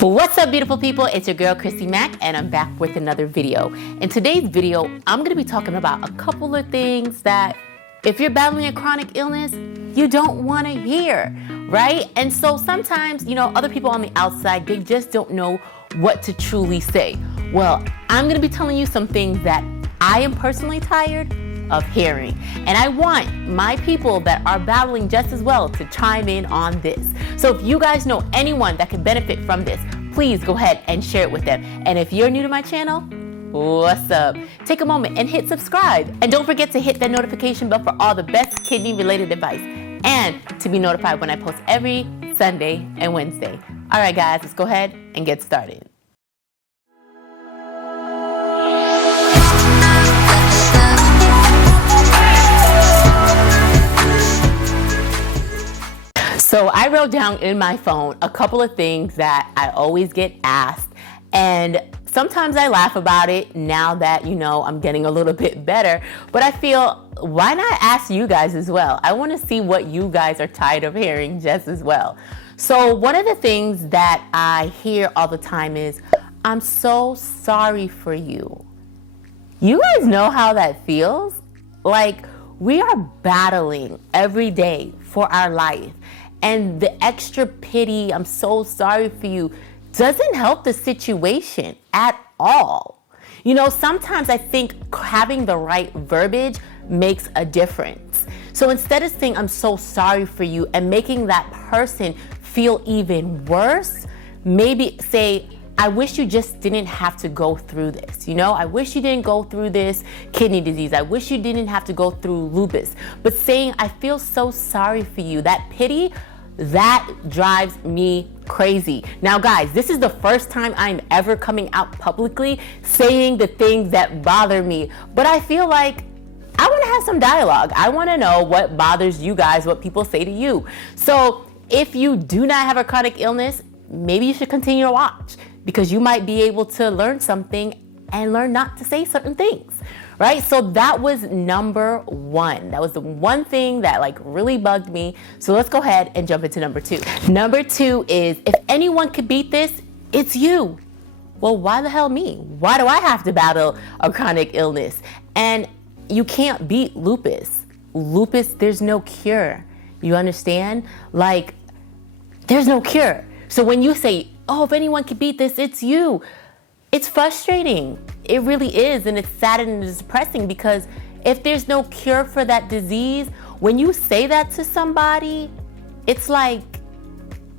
What's up, beautiful people? It's your girl Christy Mack, and I'm back with another video. In today's video, I'm going to be talking about a couple of things that if you're battling a chronic illness, you don't want to hear, right? And so sometimes, other people on the outside, they just don't know what to truly say. Well, I'm going to be telling you some things that I am personally tired of hearing. And I want my people that are battling just as well to chime in on this. So if you guys know anyone that could benefit from this, please go ahead and share it with them. And if you're new to my channel, what's up? Take a moment and hit subscribe. And don't forget to hit that notification bell for all the best kidney related advice and to be notified when I post every Sunday and Wednesday. All right, guys, let's go ahead and get started. So I wrote down in my phone a couple of things that I always get asked, and sometimes I laugh about it now that, I'm getting a little bit better, but I feel, why not ask you guys as well? I want to see what you guys are tired of hearing just as well. So one of the things that I hear all the time is, I'm so sorry for you. You guys know how that feels? Like, we are battling every day for our life. And the extra pity, I'm so sorry for you, doesn't help the situation at all. Sometimes I think having the right verbiage makes a difference. So instead of saying, I'm so sorry for you, and making that person feel even worse, maybe say, I wish you just didn't have to go through this. I wish you didn't go through this kidney disease. I wish you didn't have to go through lupus. But saying, I feel so sorry for you, that pity, that drives me crazy. Now, guys, this is the first time I'm ever coming out publicly saying the things that bother me. But I feel like I want to have some dialogue. I want to know what bothers you guys, what people say to you. So if you do not have a chronic illness, maybe you should continue to watch, because you might be able to learn something and learn not to say certain things, right? So that was number one. That was the one thing that really bugged me. So let's go ahead and jump into number two. Number two is, if anyone could beat this, it's you. Well, why the hell me? Why do I have to battle a chronic illness? And you can't beat lupus. Lupus, there's no cure. You understand? There's no cure. So when you say, oh, if anyone could beat this, it's you, it's frustrating. It really is. And it's sad and it's depressing, because if there's no cure for that disease, when you say that to somebody, it's like,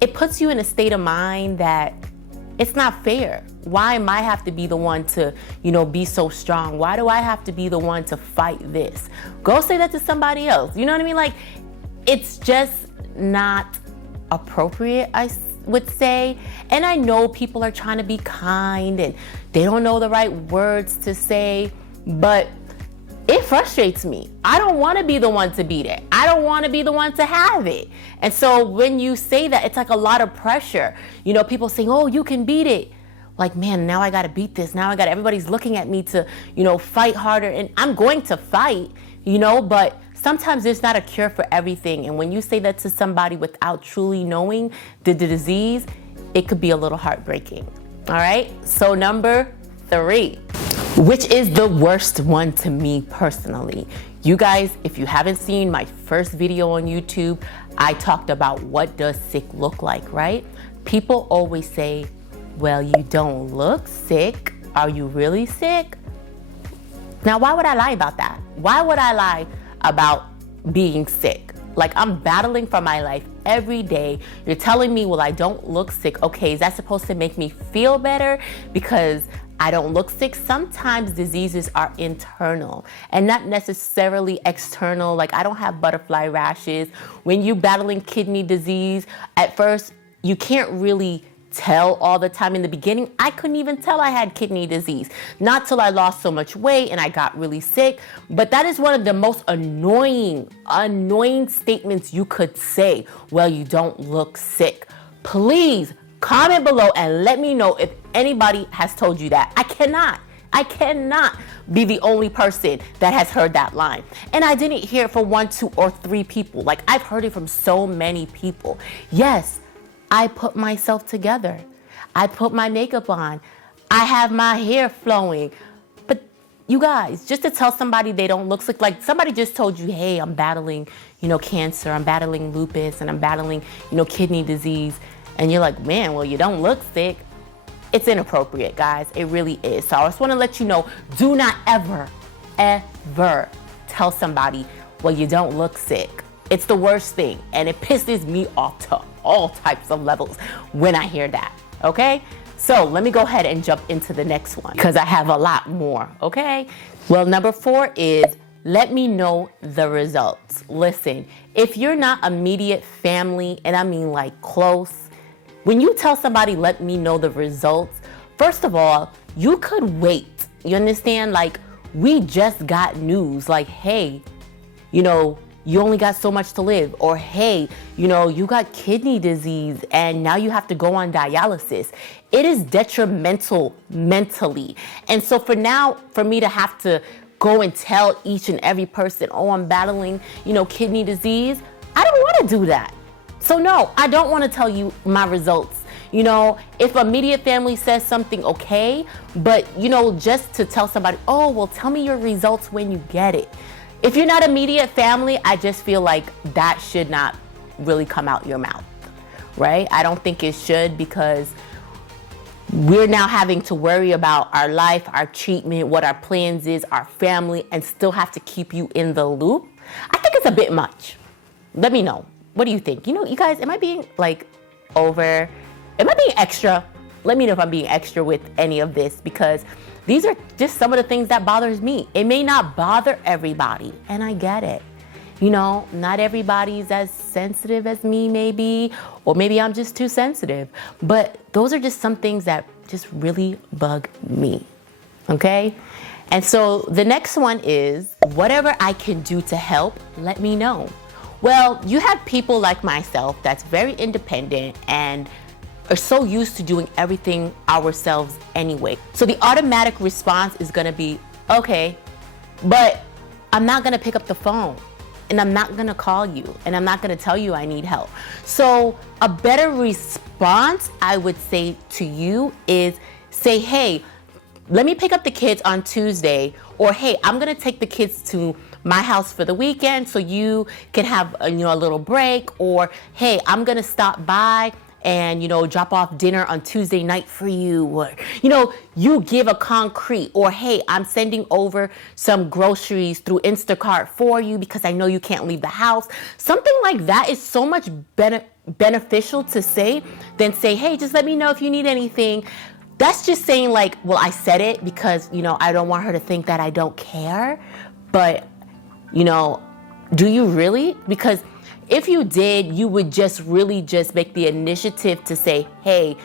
it puts you in a state of mind that it's not fair. Why am I have to be the one to, be so strong? Why do I have to be the one to fight this? Go say that to somebody else. You know what I mean? It's just not appropriate, I would say. And I know people are trying to be kind and they don't know the right words to say, but it frustrates me. I don't want to be the one to beat it. I don't want to be the one to have it. And so when you say that, it's like a lot of pressure. People saying, oh, you can beat it. Man, now I got to beat this. Now everybody's looking at me to, fight harder. And I'm going to fight, but sometimes there's not a cure for everything. And when you say that to somebody without truly knowing the disease, it could be a little heartbreaking. All right. So number three, which is the worst one to me personally. You guys, if you haven't seen my first video on YouTube, I talked about what does sick look like, right? People always say, well, you don't look sick. Are you really sick? Now, why would I lie about that? Why would I lie about being sick? I'm battling for my life every day. You're telling me, well, I don't look sick. Okay, is that supposed to make me feel better because I don't look sick? Sometimes diseases are internal and not necessarily external. I don't have butterfly rashes. When you're battling kidney disease, at first, you can't really tell all the time. In the beginning, I couldn't even tell I had kidney disease, not till I lost so much weight and I got really sick. But that is one of the most annoying statements you could say. Well, you don't look sick. Please comment below and let me know if anybody has told you that. I cannot be the only person that has heard that line. And I didn't hear it from 1, 2, or 3 people. I've heard it from so many people. Yes, I put myself together. I put my makeup on. I have my hair flowing. But you guys, just to tell somebody they don't look sick, like somebody just told you, hey, I'm battling, cancer, I'm battling lupus, and I'm battling, kidney disease. And you're like, man, well, you don't look sick. It's inappropriate, guys. It really is. So I just want to let you know, do not ever tell somebody, well, you don't look sick. It's the worst thing. And it pisses me off to all types of levels when I hear that, okay? So let me go ahead and jump into the next one because I have a lot more, okay? Well, number 4 is let me know the results. Listen, if you're not immediate family, and I mean like close, when you tell somebody, let me know the results, first of all, you could wait. You understand? Like, we just got news like, hey, you only got so much to live, or hey, you got kidney disease and now you have to go on dialysis. It is detrimental mentally. And so for me to have to go and tell each and every person, oh, I'm battling, kidney disease, I don't want to do that. So no, I don't want to tell you my results. If immediate family says something, okay, but just to tell somebody, oh, well, tell me your results when you get it. If you're not immediate family, I just feel like that should not really come out your mouth, right? I don't think it should, because we're now having to worry about our life, our treatment, what our plans is, our family, and still have to keep you in the loop. I think it's a bit much. Let me know. What do you think? You guys, am I being over? Am I being extra? Let me know if I'm being extra with any of this, because these are just some of the things that bothers me. It may not bother everybody, and I get it. Not everybody's as sensitive as me, maybe, or maybe I'm just too sensitive. But those are just some things that just really bug me, okay? And so the next one is, whatever I can do to help, let me know. Well, you have people like myself that's very independent and are so used to doing everything ourselves anyway. So the automatic response is gonna be, okay, but I'm not gonna pick up the phone, and I'm not gonna call you, and I'm not gonna tell you I need help. So a better response, I would say to you, is say, hey, let me pick up the kids on Tuesday, or hey, I'm gonna take the kids to my house for the weekend so you can have a little break, or hey, I'm gonna stop by and drop off dinner on Tuesday night for you, or you give a concrete, or hey, I'm sending over some groceries through Instacart for you because I know you can't leave the house. Something like that is so much beneficial to say than say, hey, just let me know if you need anything. That's just saying like, well, I said it because I don't want her to think that I don't care. But do you really? Because if you did, you would just really just make the initiative to say, hey,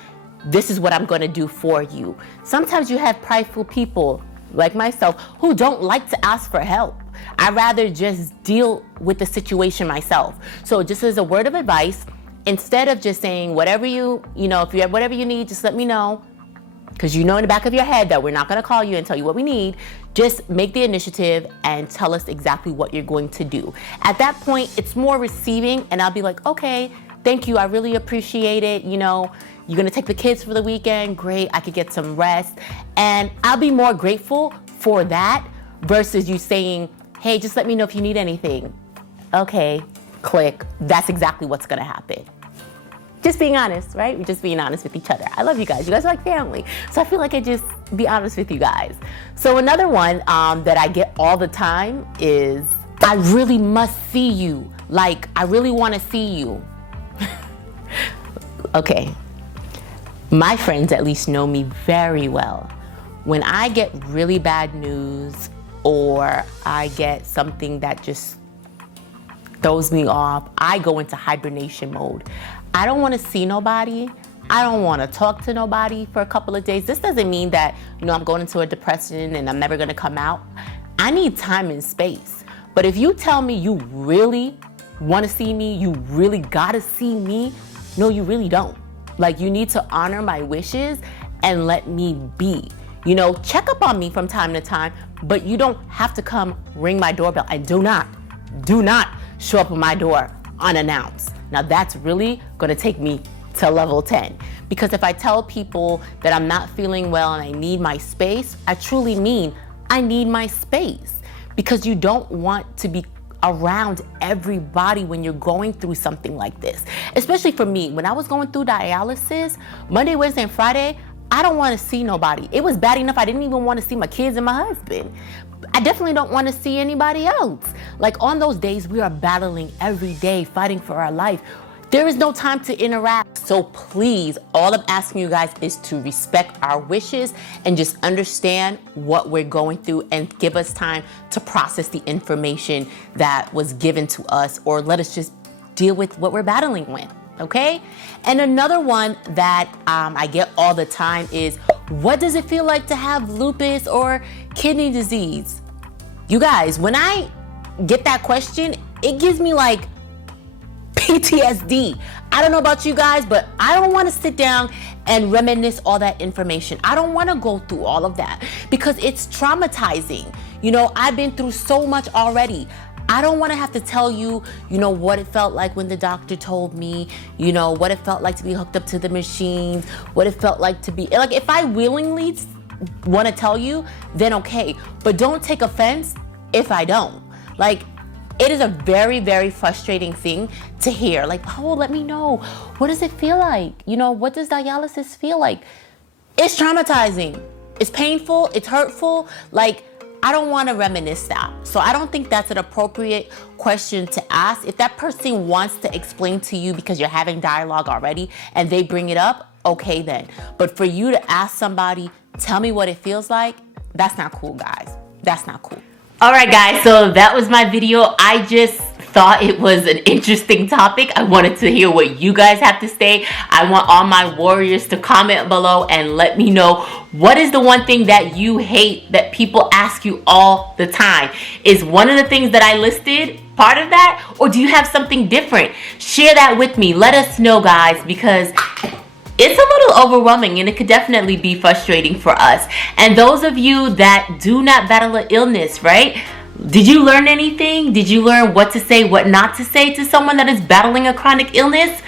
this is what I'm going to do for you. Sometimes you have prideful people like myself who don't like to ask for help. I'd rather just deal with the situation myself. So just as a word of advice, instead of just saying whatever if you have whatever you need, just let me know. Because in the back of your head that we're not going to call you and tell you what we need. Just make the initiative and tell us exactly what you're going to do. At that point, it's more receiving, and I'll be like, okay, thank you, I really appreciate it. You're going to take the kids for the weekend. Great, I could get some rest. And I'll be more grateful for that versus you saying, hey, just let me know if you need anything. Okay, click. That's exactly what's going to happen. Just being honest, right? We're just being honest with each other. I love you guys. You guys are like family. So I feel like I just be honest with you guys. So another one that I get all the time is, I really must see you. Like, I really want to see you. Okay. My friends at least know me very well. When I get really bad news, or I get something that just throws me off, I go into hibernation mode. I don't want to see nobody. I don't want to talk to nobody for a couple of days. This doesn't mean that, I'm going into a depression and I'm never going to come out. I need time and space. But if you tell me you really want to see me, you really got to see me, no, you really don't. Like, you need to honor my wishes and let me be. Check up on me from time to time, but you don't have to come ring my doorbell. And do not show up at my door unannounced. Now that's really going to take me to level 10, Because if I tell people that I'm not feeling well and I need my space, I truly mean I need my space. Because you don't want to be around everybody when you're going through something like this. Especially for me, when I was going through dialysis, Monday, Wednesday, and Friday, I don't want to see nobody. It was bad enough I didn't even want to see my kids and my husband. I definitely don't want to see anybody else. Like on those days, we are battling every day, fighting for our life. There is no time to interact. So please, all I'm asking you guys is to respect our wishes and just understand what we're going through and give us time to process the information that was given to us, or let us just deal with what we're battling with, okay? And another one that I get all the time is, what does it feel like to have lupus or kidney disease? You guys, when I get that question, it gives me like PTSD. I don't know about you guys, but I don't want to sit down and reminisce all that information. I don't want to go through all of that because it's traumatizing. You know, I've been through so much already. I don't want to have to tell you, what it felt like when the doctor told me, what it felt like to be hooked up to the machines, what it felt like to be, like, if I willingly want to tell you, then okay. But don't take offense if I don't. Like, it is a very, very frustrating thing to hear. Like, oh, let me know. What does it feel like? What does dialysis feel like? It's traumatizing. It's painful. It's hurtful. Like, I don't want to reminisce that. So I don't think that's an appropriate question to ask. If that person wants to explain to you because you're having dialogue already and they bring it up, okay then. But for you to ask somebody, tell me what it feels like, that's not cool, guys. That's not cool. All right, guys, so that was my video. I just thought it was an interesting topic. I wanted to hear what you guys have to say. I want all my warriors to comment below and let me know, what is the one thing that you hate that people ask you all the time? Is one of the things that I listed part of that, or do you have something different? Share that with me. Let us know, guys, because it's a little overwhelming and it could definitely be frustrating for us. And those of you that do not battle an illness, right? Did you learn anything? Did you learn what to say, what not to say to someone that is battling a chronic illness?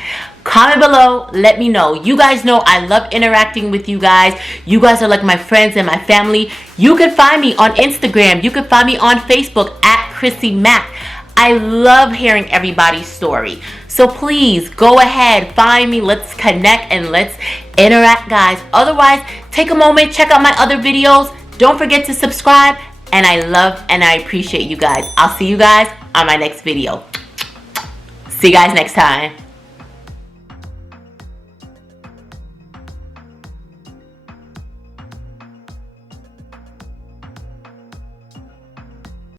Comment below, let me know. You guys know I love interacting with you guys. You guys are like my friends and my family. You can find me on Instagram. You can find me on Facebook at Chrissy Mack. I love hearing everybody's story. So please go ahead, find me, let's connect and let's interact, guys. Otherwise, take a moment, check out my other videos. Don't forget to subscribe. And I love and I appreciate you guys. I'll see you guys on my next video. See you guys next time.